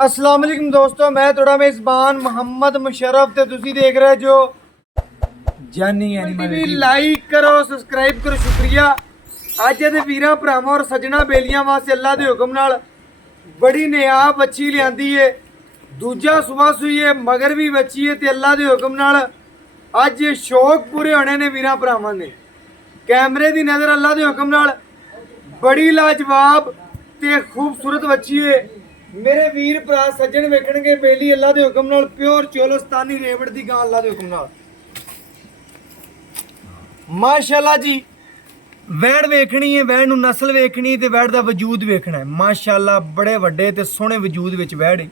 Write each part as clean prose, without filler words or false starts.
अस्सलाम वालेकुम दोस्तों, मैं थोड़ा मेज़बान मोहम्मद मुशर्रफ ते तुसी देख रहे जो जानी टीवी। लाइक करो, सब्सक्राइब करो, शुक्रिया। अज दे वीरां भरावां और सज्जना बेलियां वास्ते अल्लाह दे हुक्म नाल बड़ी नियाब बच्ची लियांदी है। दूजा सुबह सुई है, मगर भी बच्ची है ते अल्लाह दे हुक्म नाल अज शौक पूरे होने ने वीरां भरावां ने। कैमरे दी नज़र अल्लाह दे हुक्म नाल बड़ी लाजवाब ते खूबसूरत बच्ची है। मेरे वीर भरा सज्जन वेखणगे बेली अल्लाह दे हुक्म नाल प्योर चोलस्तानी रेवड़ दी गां अल्लाह दे हुक्म नाल माशाअल्लाह जी। वैड़ वेखनी है, वैड़ नूं नस्ल वेखनी है ते वैड़ दा वजूद वेखना है। माशाअल्लाह बड़े वड्डे ते सोहणे वजूद विच वैड़ है।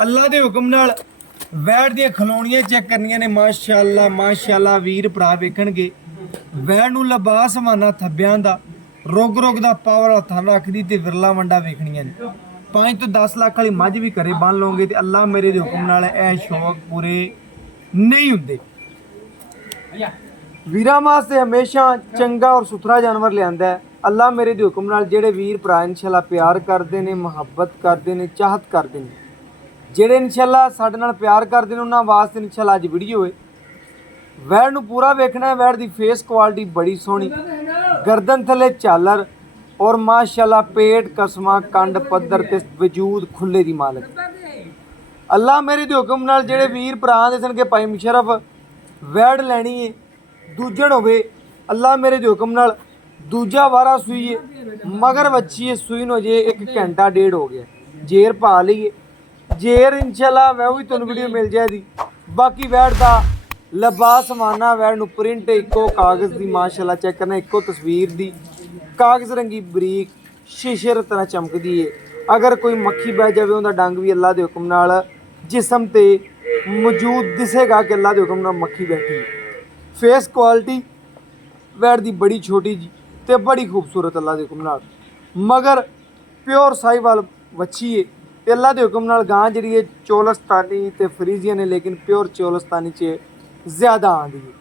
अल्लाह दे हुक्म नाल वैड़ दियां खलोणियां चेक करनियां ने। माशाअल्लाह माशाअल्लाह वीर भरा वेखणगे वैड़ नूं लिबास माना थब्बियां दा रुग रुग दा पावर हत्थां रखदी ते विरला वंडा वेखणियां ने। 5 तो 10 लाख वाली मझ भी घरे बन लोगे तो अल्लाह मेरे दे हुक्म नाल ए शौक पूरे नहीं हुंदे। वीरां वास्ते हमेशा चंगा और सुथरा जानवर लियांदा है अल्लाह मेरे दे हुक्म नाल। जेड़े वीर भरा इंशाअल्लाह प्यार करते हैं, मुहब्बत करते हैं, चाहत करते हैं, जेड़े इंशाअल्लाह साडे नाल प्यार करते हैं उन्हां वास्ते इंशाअल्लाह अज वीडियो है। वैड़ नूं पूरा वेखना है। वैड़ दी फेस क्वालिटी बड़ी सोहनी, गर्दन थले झालर और माशाअल्लाह पेट कसमा कंड पद्धर ते वजूद खुले दी मालक। अल्लाह मेरे दे हुक्म नाल जेड़े वीर भरा दे सन कि भाई मुशर्रफ वैड़ लैनी है दूजण होवे, अल्लाह मेरे दे हुक्म नाल दूजा वारा सूई है, मगर बच्ची है सूई नो जे 1 घंटा डेढ़ हो गया। जेर पा लीए, जेर इंशाअल्लाह वह भी तुहानूं वीडियो मिल जाएगी। बाकी वैड़ दा लिबास माना, वैड़ नूं प्रिंट इक्को कागज़ दी माशाअल्लाह चेक करना, इक्को तस्वीर दी कागज़ रंगी बरीक शीशे तरह चमकदी है। अगर कोई मक्खी बह जाए उनका डंग भी अल्लाह के हुक्म नाल जिसम ते मौजूद दिसेगा कि अल्लाह के हुक्म नाल मक्खी बैठी है। फेस क्वालिटी वैड़ दी बड़ी छोटी जी ते बड़ी खूबसूरत अल्लाह के हुक्म नाल, मगर प्योर साहिवाल वच्छी है ते अल्लाह के हुक्म नाल गां जिहड़ी है चोलस्तानी ते फ्रीजियन है, लेकिन प्योर चोलस्तानी च ज़्यादा आंदी है।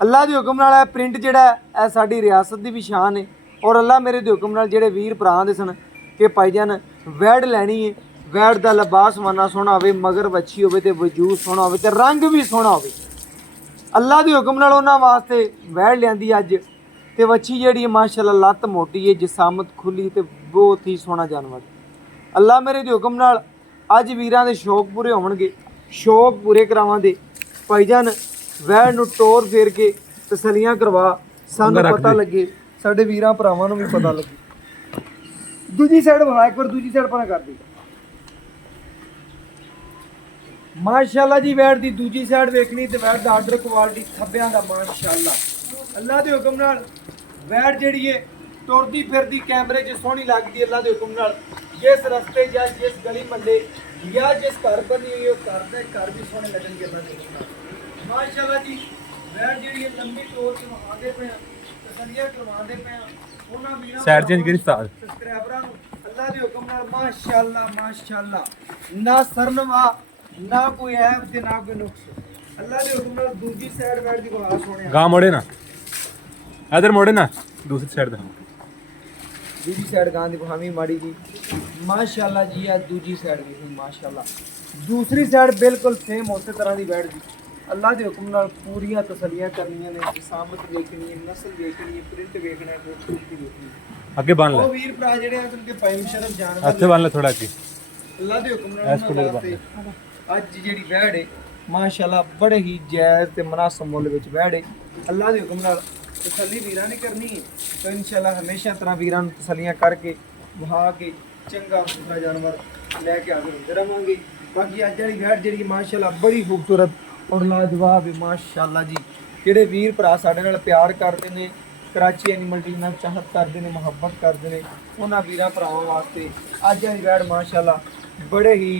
अल्लाह के हुक्म नाल प्रिंट जिहड़ा है साडी रियासत दी भी शान है। और अल्लाह मेरे दे हुक्म नाल जेड़े वीर भरा दे सन कि भाईजान वैड़ लैनी है, वैड़ दा लिबास माना सोहना होवे, मगर बच्छी होवे ते वजूद सोहना होवे ते रंग भी सोहना होवे, अल्लाह दे हुक्म नाल उन्हां वास्ते वैड़ लियांदी अज। ते वच्छी जेहड़ी माशाअल्लाह लत्त मोटी है, जिसामत खुली ते बहुत ही सोहना जानवर। अल्लाह मेरे दे हुक्म नाल अज वीरां दे शौक पूरे होवणगे, शौक पूरे करावांगे। भाईजान वैड़ नूं टोर फेर के तसलियां करवा, सानूं पता लगे, साडे वीरां भरावां नूं भी पता लगे। दूजी साइड वहा एक बार, दूजी साइड पर कर दी। माशाअल्लाह जी वैड़ दी दूजी साइड वेखनी ते वैड़ दा आर्डर क्वालिटी थब्बियां दा माशाअल्लाह। अल्लाह दे हुक्म नाल वैड़ जेहड़ी है तुरदी फिरदी कैमरे च सोहनी लगदी। अल्लाह दे हुक्म नाल जिस रस्ते या जिस गली मल्ले या जिस घर बनी हुई घर भी सोहने लगणगे अल्लाह दे हुक्म नाल। माशाअल्लाह जी वैड़ जेहड़ी है लंबी टोर च वहांदे पे तसलियां करवांदे पे उन्हां वीरां साइड चेंज करी सब्सक्राइबरां नूं अल्लाह दे हुक्म नाल माशाअल्लाह माशाअल्लाह ना सरनवा ना कोई ऐब ते ना कोई नुक्स। अल्लाह दे हुक्म नाल दूजी साइड वैड़ दी बहा सोहणिया गां मोड़े ना, इधर मोड़े ना, दूसरी साइड दा दूजी साइड गां दी बहा भी माड़ी जी माशाअल्लाह जी। आ दूजी साइड भी माशाअल्लाह, दूसरी साइड बिल्कुल सेम उस तरह दी वैड़ दी। अल्लाह दे हुक्म नाल पूरियां तसलियां करनियां ने, जिसामत देखनी है, नस्ल देखनी है, प्रिंट देखना है, खूबसूरती देखनी है। आगे बांध ले, ओ वीर भरा जेहड़े हैं उनके भाई मुशर्रफ जानवर अच्छे बांध ले थोड़ा आगे। अल्लाह दे हुक्म नाल अज जेहड़ी वैड़ है माशाअल्लाह बड़े ही जायज़ ते मुनासिब मुल्ल विच वैड़ है। अल्लाह दे हुक्म नाल तसल्ली वीरां ने करनी है तो इंशाअल्लाह हमेशा तरह वीरां नूं तसल्लियां करके वहा के चंगा सुथरा जानवर लैके आगे होंदे रहांगे। बाकी अज वाली वैड़ जेहड़ी माशाअल्लाह बड़ी खूबसूरत और लाजवाब है माशाअल्लाह जी। जेहड़े वीर भरा साडे नाल प्यार करते हैं, कराची एनिमल टीवी नाल चाहत करते हैं, मुहब्बत करते हैं, उन्हां वीरां भरावां वास्ते अज वाली वैड़ माशाअल्लाह बड़े ही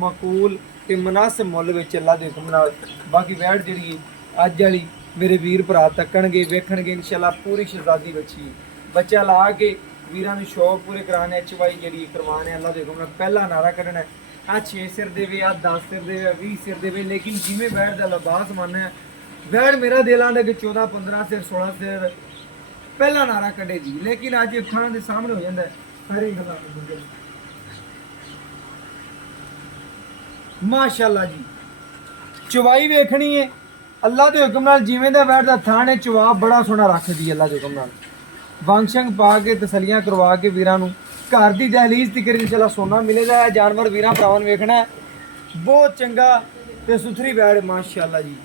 मकूल ते मुनासिब मुल्ल विच अल्लाह दे हुक्म नाल। बाकी वैड़ जेहड़ी अज वाली मेरे वीर भरा तक्कणगे वेखणगे इंशाअल्लाह पूरी शहजादी बच्ची बच्चा ला के वीरां नूं शौक पूरे कराने HY जेहड़ी करवाने अल्लाह दे हुक्म नाल। पहला नारा कढना है आ 6 सिर देवे, आ 10 सिर देवे, 20 सिर देवे, लेकिन जिमें वैड़ दा लिबास मानना है वैड़ मेरा दिल आंदा कि 14 15 सिर 16 सिर पहला नारा कढेगी, लेकिन अज अखां दे सामने हो जांदा है सारी गल्लां। ਮਾਸ਼ਾਅੱਲਾ ਜੀ। ਚਵਾਈ ਵੇਖਣੀ ਹੈ ਅੱਲਾ ਦੇ ਹੁਕਮ ਨਾਲ, ਜਿਵੇਂ ਦਾ ਬੈਠਦਾ ਥਾਣ ਹੈ ਚਵਾ ਬੜਾ ਸੋਹਣਾ ਰੱਖਦੀ ਅੱਲਾ ਦੇ ਹੁਕਮ ਨਾਲ। ਵੰਸ਼ੰਗ ਪਾ ਕੇ ਤਸਲੀਆਂ ਕਰਵਾ ਕੇ ਵੀਰਾਂ ਨੂੰ ਘਰ ਦੀ ਦਹਲੀਜ਼ ਤੱਕ ਇਨਸ਼ਾਅੱਲਾ ਸੋਨਾ ਮਿਲੇਗਾ। ਇਹ ਜਾਨਵਰ ਵੀਰਾਂ ਭਰਾਵਾਂ ਨੂੰ ਵੇਖਣਾ ਹੈ, ਬਹੁਤ ਚੰਗਾ ਤੇ ਸੁਥਰੀ ਬੈੜ ਮਾਸ਼ਾਅੱਲਾ ਜੀ।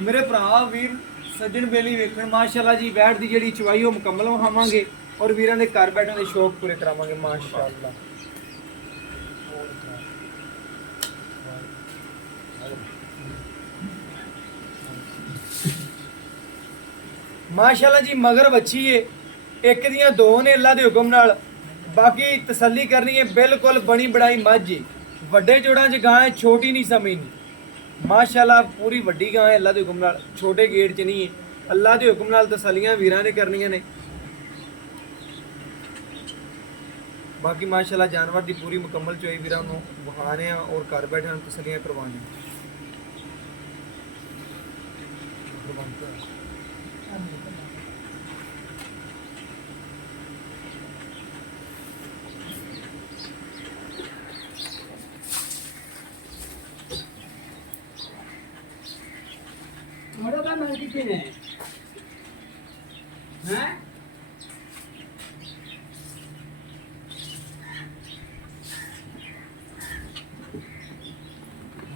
ਮੇਰੇ ਭਰਾ ਵੀਰ ਸੱਜਣ ਬੇਲੀ ਵੇਖਣ ਮਾਸ਼ਾਅੱਲਾ ਜੀ, ਬੈੜ ਦੀ ਜਿਹੜੀ ਚਵਾਈ ਉਹ ਮੁਕੰਮਲ ਵਿਖਾਵਾਂਗੇ ਔਰ ਵੀਰਾਂ ਦੇ ਘਰ ਬੈਠਣ ਦੇ ਸ਼ੌਕ ਪੂਰੇ ਕਰਾਵਾਂਗੇ ਮਾਸ਼ਾਅੱਲਾ। ਮਾਸ਼ਾਅੱਲਾ ਜੀ ਮਗਰ ਬੱਚੀ ਏ, ਇੱਕ ਦੀਆਂ ਦੋ ਨੇ ਅੱਲਾ ਦੇ ਹੁਕਮ ਨਾਲ। ਬਾਕੀ ਤਸੱਲੀ ਕਰਨੀ ਹੈ, ਬਿਲਕੁਲ ਬਣੀ ਬਣਾਈ ਮੱਝ ਏ। ਵੱਡੇ ਜੋੜਾਂ 'ਚ ਗਾਂ ਹੈ, ਛੋਟੀ ਨਹੀਂ ਸਮਝਣੀ। ਮਾਸ਼ਾਅੱਲਾ ਪੂਰੀ ਵੱਡੀ ਗਾਂ ਹੈ ਅੱਲਾ ਦੇ ਹੁਕਮ ਨਾਲ, ਛੋਟੇ ਗੇਟ 'ਚ ਨਹੀਂ ਹੈ। ਅੱਲਾ ਦੇ ਹੁਕਮ ਨਾਲ ਤਸੱਲੀਆਂ ਵੀਰਾਂ ਨੇ ਕਰਨੀਆਂ ਨੇ। ਬਾਕੀ ਮਾਸ਼ਾਅੱਲਾ ਜਾਨਵਰ ਦੀ ਪੂਰੀ ਮੁਕੰਮਲ ਚੋਈ ਵੀਰਾਂ ਨੂੰ ਵਿਖਾਣੇ ਆ ਔਰ ਘਰ ਬੈਠਿਆਂ ਨੂੰ ਤਸੱਲੀਆਂ ਕਰਵਾਉਣੀਆਂ।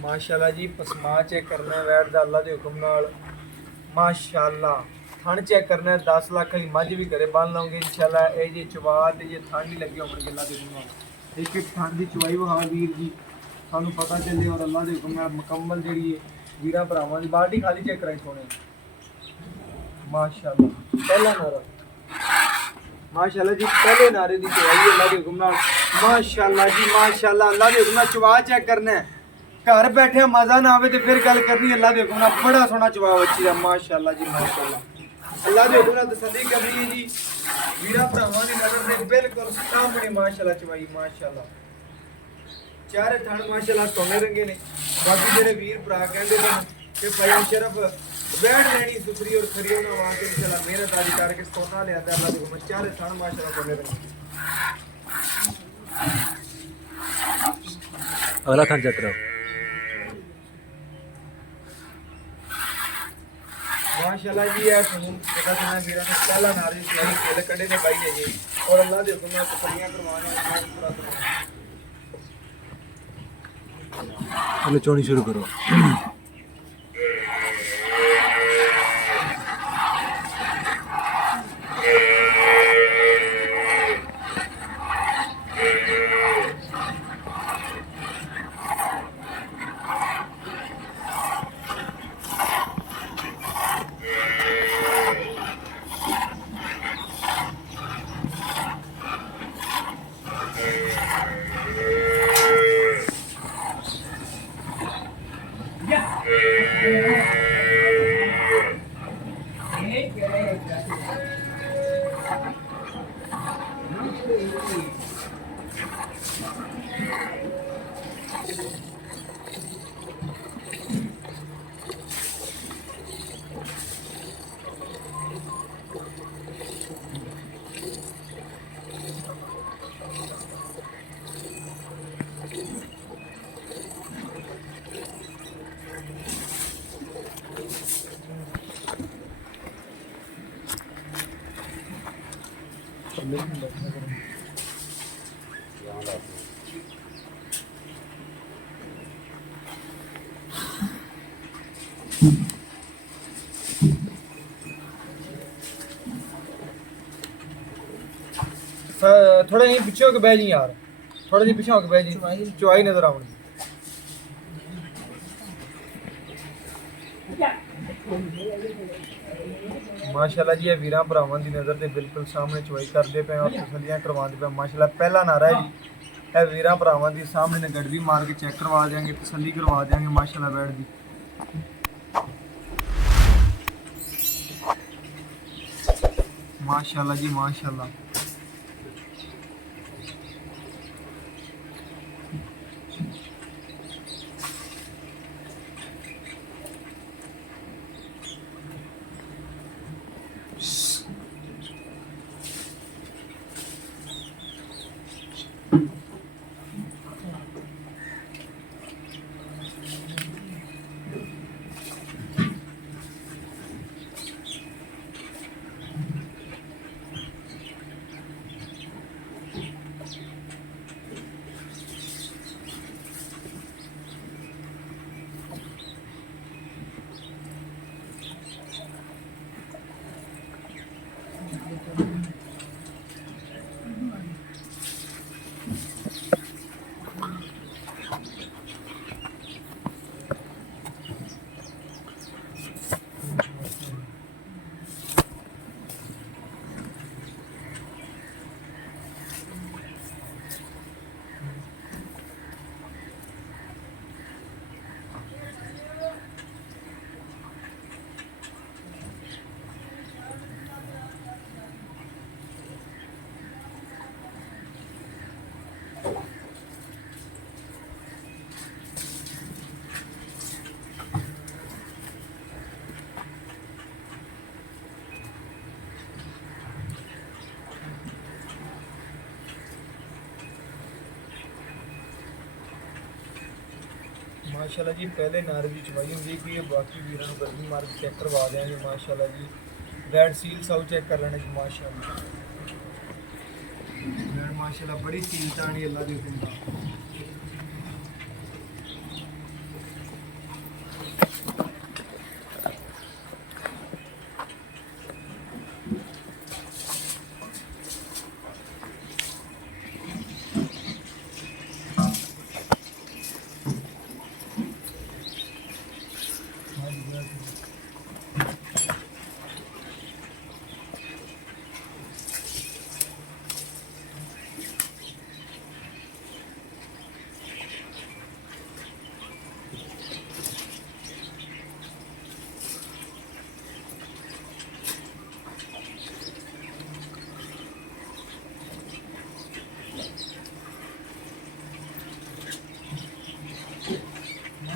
माशाल्लाह जी पसमा चेक करना है वैट दा अल्लाह दे हुक्म नाल। माशाल्लाह थन चेक करना है, 10 लाख वाली मझ भी करे बन लाओगे इंशाल्लाह। ये जे चवा ते जे थन नहीं लगी होगी अल्लाह दे हुक्म नाल। एक एक थन दी चवाई वहा वीर जी सानू पता चले और अल्लाह दे हुक्म नाल मुकम्मल जेहड़ी है वीरा भरावां दी। बाल्टी खाली चेक कराई सोने माशाल्लाह। पहला नारा माशाल्लाह जी, पहले नारे दी चवाई अल्लाह दे हुक्म नाल। माशाल्लाह जी माशाल्लाह, अल्लाह दे हुक्म नाल चवा चेक करना है। घर बैठे मजा ना आवे तो फिर गल करनी। अल्लाह दे हुक्म नाल बड़ा सोहना चवा बच्ची दा माशाल्लाह जी माशाल्लाह। अल्लाह दे हुक्म नाल तसल्ली करनी है जी वीरा भरावां दी नजर दे बिल्कुल सामने माशाल्लाह चवाई माशाल्लाह। चारे थण माशाल्लाह सोने रंगे ने। बाकी जेड़े वीर भरा कहंदे ने कि भाई शरफ बैठ लेनी सुथरी और खरी होना वहां के इंशाल्लाह मेहनत आदि करके सोना ले आता अल्लाह दे हुक्म। चारे थण माशाल्लाह सोने रंगे। अगला थान चेक करो माशाल्लाह जी। है सुनो पता चलना वीरा ने पहला नारी से खेल कड़े ने भाई है जी और अल्लाह दे हुक्म नाल तसल्लियां करवाने और पूरा करवाना। पहले चोनी शुरू करो। थोड़ा यहीं पीछे होके बह जी यार, थोड़ा जी पीछे होके बह जी, चुआई नजर आवनी। माशाल्लाह जी, वीरां भरावां दी नज़र दे बिल्कुल सामने चुआई करते पे और तसल्लियां करवाते पे माशाल्लाह। पहला नारा है जी, ए वीरां भरावां दी सामने ने गड़वी मार के चेक करवा देंगे, तसल्ली करवा देंगे माशाल्लाह बैठ दी। माशाल्लाह जी माशाल्लाह। ਮਾਸ਼ਾਅੱਲਾ ਜੀ ਪਹਿਲੇ ਨਾਰੇ ਦੀ ਚਵਾਈ ਹੁੰਦੀ ਕਿ ਬਾਕੀ ਵੀਰਾਂ ਨੂੰ ਗਰਮੀ ਮਾਰ ਕੇ ਚੈੱਕ ਕਰਵਾ ਦਿਆਂਗੇ ਮਾਸ਼ਾਅੱਲਾ ਜੀ। ਰੈਡ ਸੀਲ ਸਭ ਚੈੱਕ ਕਰ ਲੈਣੇ ਜੀ ਮਾਸ਼ਾਅੱਲਾ। ਮਾਸ਼ਾਅੱਲਾ ਬੜੀ ਸੀਲ ਤਾਣੀ ਅੱਲਾ ਦੇ ਹੁਕਮ ਦਾ।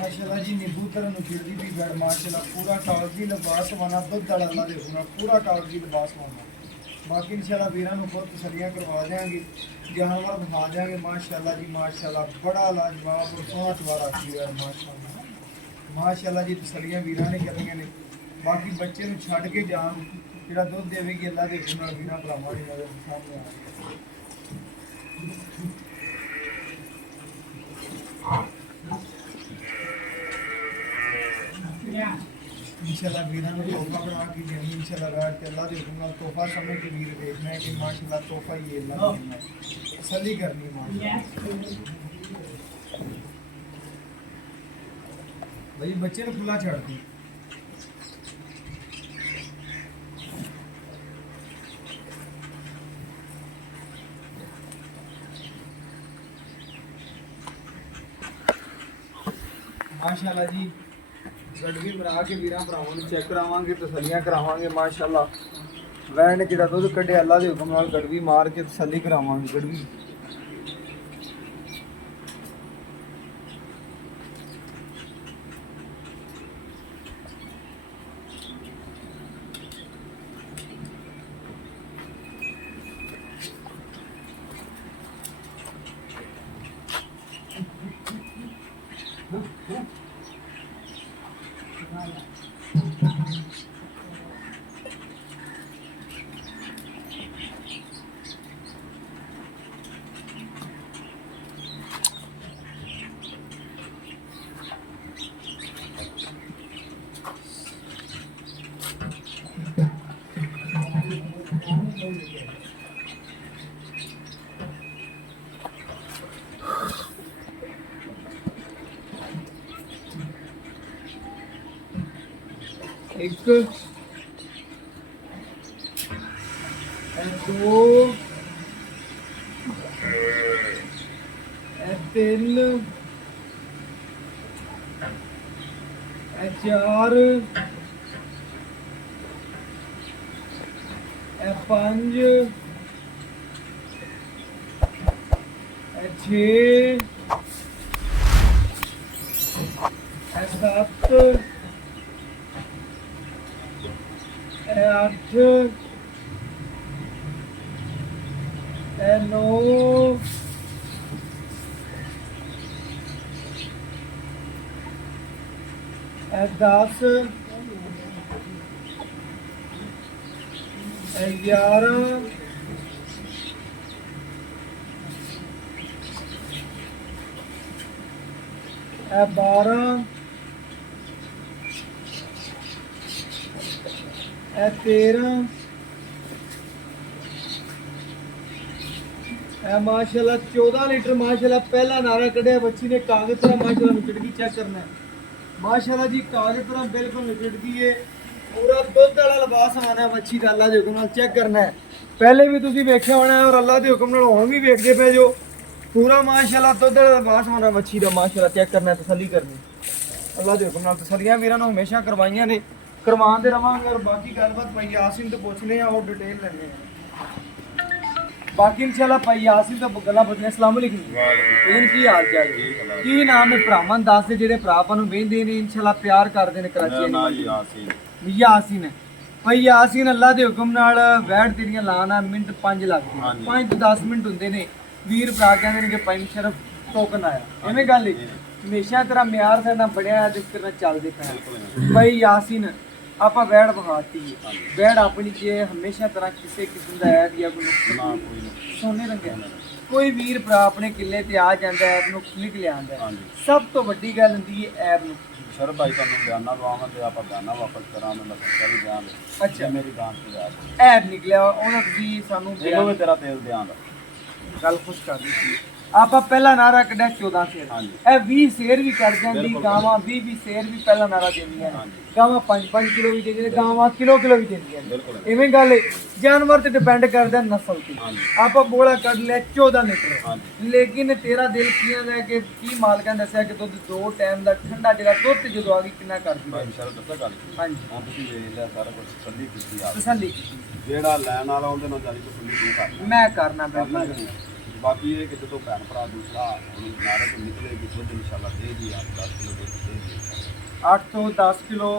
माशाल्लाह जी नींबू तरह नुकीली भी बैड माशाल्लाह पूरा कागजी लिबास वाला दुध वाला अल्लाह दे हुकम पूरा कागजी लिबास वाला। बाकी इंशाल्लाह वीरां नूं बहुत तसल्लियां करवा देंगे, जानवर दिखा देंगे माशाल्लाह जी माशाल्लाह बड़ा लाजवाब और सोहना चवारा की है माशाल्लाह। माशाल्लाह जी तसल्लियां वीरां ने करनियां ने। बाकी बच्चे नूं छड्ड के जान जेड़ा दुध देवेगी अल्लाह दे हुकम नाल वीरां भरावां दी नज़र सामने आ इंशाल्लाह वीरां को तोहफा बना के देनी इंशाल्लाह बैठ के अल्लाह दे हुक्म नाल तोहफा समझ के वीर देखना है कि माशाल्लाह तोहफा ही अल्लाह ने देना है। तसल्ली करनी माशाल्लाह। भाई बच्चे ने खुला छड़ दी। माशाल्लाह जी गड्डी बना के वीरां भरावां नूं चेक करावांगे, तसल्लियां करावांगे माशाल्लाह। वैन ने जिहड़ा दुध कड्ढे अल्लाह दे हुक्म नाल गड्डी मार के तसल्ली करावांगे गड्डी। एक दो तीन चार पांच छे सात 8 9 10 11 12 13 माशाल्लाह 14 लीटर माशाल्लाह पहला नारा कढ़िया बच्ची ने कागज तरह माशाल्लाह निकट चेक करना है माशाल्लाह जी कागज तरह बिल्कुल निकट गई है पूरा दुध वाला लिबास आना है बच्ची का अल्लाह के हुक्म नाल चेक करना है पहले भी तुसीं वेख्या होना है और अल्लाह के हुक्म नाल हुण भी वेखदे पे जो पूरा माशाल्लाह दुध वाला लिबास आना बच्ची का माशाल्लाह चेक करना है तसल्ली करनी अल्लाह के हुक्म नाल तसल्लियां वीरां नूं हमेशा करवाइयां ने करवाते रवांगे और बाकी गलबात भाई यासिन तो पूछने हैं और डिटेल लेने हैं बाकी इंशाल्लाह भाई यासिन तो गल्लां पुछने अस्सलाम वालेकुम इनकी हाल चाल की नाम है भरावां दस दे जेहड़े भरा आपां नूं वेंदे ने इंशाल्लाह प्यार करदे ने कराची ने यासिन है भाई यासिन अल्लाह दे हुक्म नाल वैट तेरियां लाना मिनट 5 लगदे 5 तो 10 मिनट हुंदे ने वीर भरा कहंदे ने कि भाई शरफ टोकन आया एवें गल है ਹਮੇਸ਼ਾ ਤੇਰਾ ਮਿਆਰ ਦੇ ਨਾਲ ਬਣਿਆ ਤੇ ਤੇਰੇ ਨਾਲ ਚੱਲਦੇ ਪੈਣਾ ਬਈ ਯਾਸੀਨ ਆਪਾਂ ਵੈੜ ਵਿਖਾਤੀ ਵੈੜ ਆਪਣੀ ਜੇ ਹਮੇਸ਼ਾ ਤਰ੍ਹਾਂ ਕਿਸੇ ਕਿਸਮ ਦਾ ਐਬ ਜਾਂ ਕੋਈ ਨੁਕਸ ਸੋਨੇ ਰੰਗੇ ਕੋਈ ਵੀਰ ਭਰਾ ਆਪਣੇ ਕਿੱਲੇ ਤੇ ਆ ਜਾਂਦਾ ਐਬ ਨੂੰ ਨਿਕਲ ਆਉਂਦਾ ਹੈ। ਸਭ ਤੋਂ ਵੱਡੀ ਗੱਲ ਹੁੰਦੀ ਹੈ ਐਬ ਨੂੰ ਸਰ ਭਾਈ ਤੁਹਾਨੂੰ ਬਿਆਨਾ ਲਵਾਵਾਂ ਤੇ ਆਪਾਂ ਬਿਆਨਾ ਵਾਪਸ ਕਰਾਂਗੇ ਮੈਂ ਬੱਚਾ ਵੀ ਬਿਆਨ ਦੇ ਅੱਛਾ ਮੇਰੀ ਗਾਂ ਤੇ ਜਾ ਐਬ ਨਿਕਲਿਆ ਉਹਨਾਂ ਤੁਸੀਂ ਸਾਨੂੰ ਦੇਖੋ ਵੀ ਤੇਰਾ ਤੇਲ ਬਿਆਨ ਦਾ ਗੱਲ ਖੁਸ਼ ਕਰ ਦਿੱਤੀ ਆਪਾਂ ਪਹਿਲਾ ਨਾਰਾ ਕੱਢਿਆ 14 ਸ਼ੇਰ ਹਾਂਜੀ। ਇਹ 20 ਸ਼ੇਰ ਵੀ ਕਰ ਜਾਂਦੀ ਬਿਲਕੁਲ। ਗਾਵਾਂ 20 ਸ਼ੇਰ ਵੀ ਪਹਿਲਾ ਨਾਰਾ ਦਿੰਦੀਆਂ ਨੇ ਗਾਵਾਂ 5 ਕਿਲੋ ਵੀ ਦਿੰਦੀਆਂ ਨੇ ਗਾਵਾਂ ਕਿਲੋ ਵੀ ਦਿੰਦੀਆਂ ਨੇ ਬਿਲਕੁਲ ਇਵੇਂ ਗੱਲ ਹੈ ਜਾਨਵਰ ਤੇ ਡਿਪੈਂਡ ਕਰਦਾ ਨਸਲ ਤੇ ਹਾਂਜੀ। ਆਪਾਂ ਬੋਲਾ ਕੱਢ ਲਿਆ 14 ਲੀਟਰ ਹਾਂਜੀ। ਲੇਕਿਨ ਤੇਰਾ ਦਿਲ ਕੀਆਂ ਦਾ ਕਿ ਕੀ ਮਾਲਕਾਂ ਨੇ ਦੱਸਿਆ ਕਿ ਦੁੱਧ 2 ਟਾਈਮ ਦਾ ਠੰਡਾ ਜਿਹੜਾ ਦੁੱਧ ਜਦੋਂ ਆ ਗਈ ਕਿੰਨਾ ਕਰਦੀ ਭਾਈ ਸਰ ਦੱਸਾਂ ਗੱਲ ਹਾਂਜੀ ਹੁਣ ਤੁਸੀਂ ਵੇਖ ਲਿਆ ਸਾਰਾ ਕੁਝ ਸੱਲੀ ਕੀਤੀ ਆ ਤਸੱਲੀ ਕੀਤੀ ਜਿਹੜਾ ਲੈਣ ਵਾਲਾ ਉਹਦੇ ਨਾਲ ਜਾਨੀ ਕਿ ਸੁਣੀ ਤੂੰ ਕਰ ਮੈਂ ਕਰਨਾ ਕਰਨਾ ਬਿਲਕੁਲ ਕਿ ਨਹੀਂ। ਬਾਕੀ ਇਹ ਕਿ ਜਦੋਂ ਭੈਣ ਭਰਾ ਦੂਸਰਾ ਹੁਣ ਨਾਰੇ ਤੋਂ ਨਿਕਲੇਗੀ ਦੁੱਧ ਇਨਸ਼ਾਅੱਲਾ ਦੇ ਦੀ ਆਪ 10 ਕਿਲੋ ਦੁੱਧ ਦੇ ਦੀ 8 ਤੋਂ 10 ਕਿਲੋ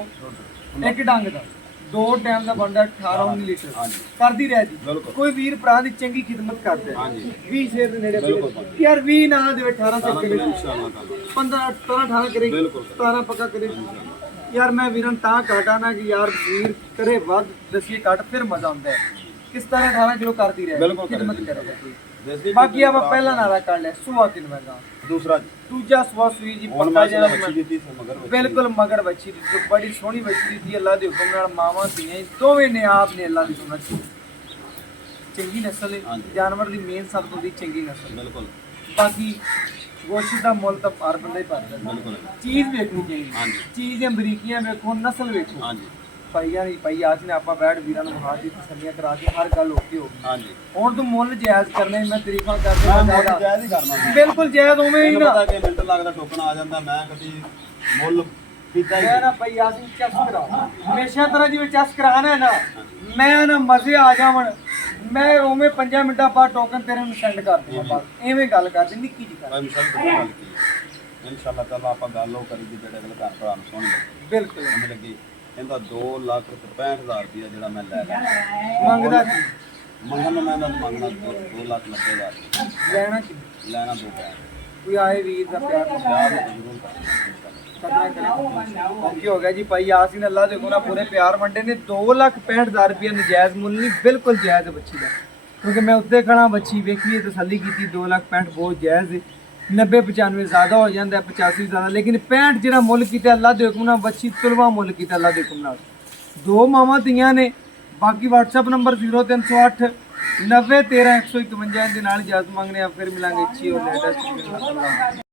ਇੱਕ ਡੰਗ ਦਾ 2 ਟਾਈਮ ਦਾ ਬਣਦਾ 18 19 ਲੀਟਰ ਹਾਂਜੀ। ਕਰਦੀ ਰਹਿ ਜੀ ਬਿਲਕੁਲ। ਕੋਈ ਵੀਰ ਭਰਾ ਦੀ ਚੰਗੀ ਖਿਦਮਤ ਕਰਦਾ ਹੈ। ਹਾਂਜੀ। 20 ਸ਼ੇਰ ਦੇ ਨੇੜੇ ਬਿਲਕੁਲ। ਯਾਰ 20 ਨਾ ਦੇਵੇ 18 ਸੇ ਕਰੇ ਇਨਸ਼ਾਅੱਲਾ ਤਾਲਾ 15 17 18 ਕਰੇ ਬਿਲਕੁਲ। 17 ਪੱਕਾ ਕਰੇ ਯਾਰ ਮੈਂ ਵੀਰਨ ਤਾਂ ਘਾਟਾ ਨਾ ਕਿ ਯਾਰ ਵੀਰ ਕਰੇ ਵੱਧ ਦਸੀਏ ਘੱਟ ਫਿਰ ਮਜ਼ਾ ਆਉਂਦਾ ਹੈ ਕਿਸ ਤਰ੍ਹਾਂ 18 ਕਿਲੋ ਕਰਦੀ ਰਹੇ ਬਿਲਕੁਲ ਖਿਦਮਤ ਕਰੇ। ਕਰੇਗਾ ਕੋਈ ਦੇਸੀ ਬਾਕੀ ਆਪਾਂ ਪਹਿਲਾ ਨਾਰਾ ਕੱਢ ਲਿਆ ਸੁਆ ਕਿਨ ਮੈਗਾ ਦੂਸਰਾ ਜੀ ਦੂਜਾ ਸੁਆ ਸੂਈ ਜੀ ਹੁਣ ਪੱਕਾ ਮੈਂ ਜਿਹੜਾ ਬੱਚੀ ਦਿੱਤੀ ਸੀ ਮਗਰ ਬੱਚੀ ਬਿਲਕੁਲ ਮਗਰ ਬੱਚੀ ਦੀ ਬੜੀ ਸੋਹਣੀ ਬੱਚੀ ਦੀ ਅੱਲਾ ਦੇ ਹੁਕਮ ਨਾਲ ਮਾਵਾਂ ਧੀਆਂ ਦੋਵੇਂ ਨੇ ਆਪ ਨੇ ਅੱਲਾ ਦੀ ਸੁਨਨਤ ਚੰਗੀ ਨਸਲ ਹੈ ਹਾਂਜੀ। ਜਾਨਵਰ ਦੀ ਮੇਨ ਸਭ ਤੋਂ ਦੀ ਚੰਗੀ ਨਸਲ ਬਿਲਕੁਲ ਬਾਕੀ ਗੋਸ਼ਤ ਦਾ ਮੁੱਲ ਤਾਂ ਹਰ ਬੰਦਾ ਹੀ ਭਰਦਾ ਬਿਲਕੁਲ ਚੀਜ਼ ਵੇਖਣੀ ਚਾਹੀਦੀ ਹਾਂਜੀ। ਚੀਜ਼ ਦੀਆਂ ਬਰੀਕੀਆਂ ਵੇਖੋ ਨਸਲ ਵੇਖੋ ਹਾਂਜੀ ਭਾਈਆਂ ਨਹੀਂ ਭਾਈ ਅੱਜ ਨੇ ਆਪਾਂ ਬੈਠ ਵੀਰਾਂ ਨੂੰ ਮਹਾ ਦੀ ਤਸੱਲੀਆਂ ਕਰਾ ਕੇ ਹਰ ਗੱਲ ਓਕੇ ਹੋ ਗਈ ਹਾਂਜੀ ਹੁਣ ਤੂੰ ਮੁੱਲ ਜਾਇਜ਼ ਕਰਨਾ ਮੈਂ ਤਾਰੀਫਾਂ ਮੈਂ ਕਰਦਾ ਮੁੱਲ ਜ਼ਿਆਦਾ ਜਾਇਜ਼ ਹੀ ਕਰਨਾ ਮੈਂ ਬਿਲਕੁਲ ਜਾਇਜ਼ ਉਵੇਂ ਹੀ ਮੈਨੂੰ ਨਾ ਪਤਾ ਕਿ ਮਿੰਟ ਲੱਗਦਾ ਟੋਕਣ ਆ ਜਾਂਦਾ ਮੈਂ ਕਦੀ ਮੁੱਲ ਕੀਤਾ ਹੀ ਮੈਂ ਨਾ ਭਾਈ ਆਸੀਂ ਚੈਸ ਕਰਾ ਹਮੇਸ਼ਾ ਤਰ੍ਹਾਂ ਜਿਵੇਂ ਚੈਸ ਕਰਾਣਾ ਹੈ ਨਾ ਮੈਂ ਨਾ ਮਜ਼ੇ ਆ ਜਾਵਣ ਮੈਂ ਉਵੇਂ 5 ਮਿੰਟਾਂ ਬਾਅਦ ਟੋਕਨ ਤੇਰੇ ਨੂੰ ਸੈਂਡ ਕਰ ਦੂੰਗਾ ਬਸ ਐਵੇਂ ਗੱਲ ਕਰਦੀ ਨਿੱਕੀ ਜੀ ਗੱਲ ਭਾਈ ਮਿਸਾਲ ਦੀ ਗੱਲ ਕੀ ਇਨਸ਼ਾਅੱਲਾ ਤਾਲਾ ਆਪਾਂ ਗੱਲ ਉਹ ਕਰੀ ਜਿਹੜੇ ਅਗਲੇ ਘਰ ਭਰਾ ਨੂੰ ਸੋਹਣੀ ਲੱਗੀ ਬਿਲਕੁਲ ਮੈਨੂੰ ਲੱਗੀ ਇਹਦਾ 2,65,000 ਰੁਪਇਆ ਜਿਹੜਾ ਮੈਂ ਲੈ ਲਿਆ ਮੰਗਦਾ ਕੀ ਮੰਗਣ ਨੂੰ ਮੈਂ ਤਾਂ ਮੰਗਣਾ 2,90,000 ਲੈਣਾ ਕੀ ਲੈਣਾ ਦੋ ਪੈਸੇ ਕੋਈ ਆਏ ਵੀਰ ਦਾ ਪਿਆਰ ਨਾਲ ਯਾਰ ਜ਼ਰੂਰ ਕਰਾਂਗੇ ਕਰਨਾ ਕਰੇ ਕੀ ਹੋ ਗਿਆ ਜੀ ਭਾਈ ਆਸੀਨ ਅੱਲਾ ਦੇ ਕੋਲ ਪੂਰੇ ਪਿਆਰ ਵੰਡੇ ਨੇ 2,65,000 ਰੁਪਏ ਨਜਾਇਜ਼ ਮੁੱਲ ਨਹੀਂ ਬਿਲਕੁਲ ਜਾਇਜ਼ ਹੈ ਬੱਚੀ ਦਾ ਕਿਉਂਕਿ ਮੈਂ ਉੱਤੇ ਖੜਾ ਬੱਚੀ ਵੇਖੀ ਹੈ ਤਸੱਲੀ ਕੀਤੀ 2,65,000 ਬਹੁਤ ਜਾਇਜ਼ ਹੈ 90-95 ਜ਼ਿਆਦਾ ਹੋ ਜਾਂਦਾ 85 ਜ਼ਿਆਦਾ ਲੇਕਿਨ 65 ਜਿਹੜਾ ਮੁੱਲ ਕੀਤਾ ਅੱਲਾ ਦੇ ਹੁਕਮ ਨਾਲ ਬੱਚੀ ਤੁਲਵਾ ਮੁੱਲ ਕੀਤਾ ਅੱਲਾ ਦੇ ਹੁਕਮ ਨਾਲ ਦੋ ਮਾਵਾਂ ਧੀਆਂ ਨੇ ਬਾਕੀ WhatsApp ਨੰਬਰ 0308 90 13 151 ਦੇ ਨਾਲ ਇਜਾਜ਼ਤ ਮੰਗਨੇ ਆ ਫਿਰ ਮਿਲਾਂਗੇ ਅੱਛੀ ਔਰ ਲੇਟੈਸਟ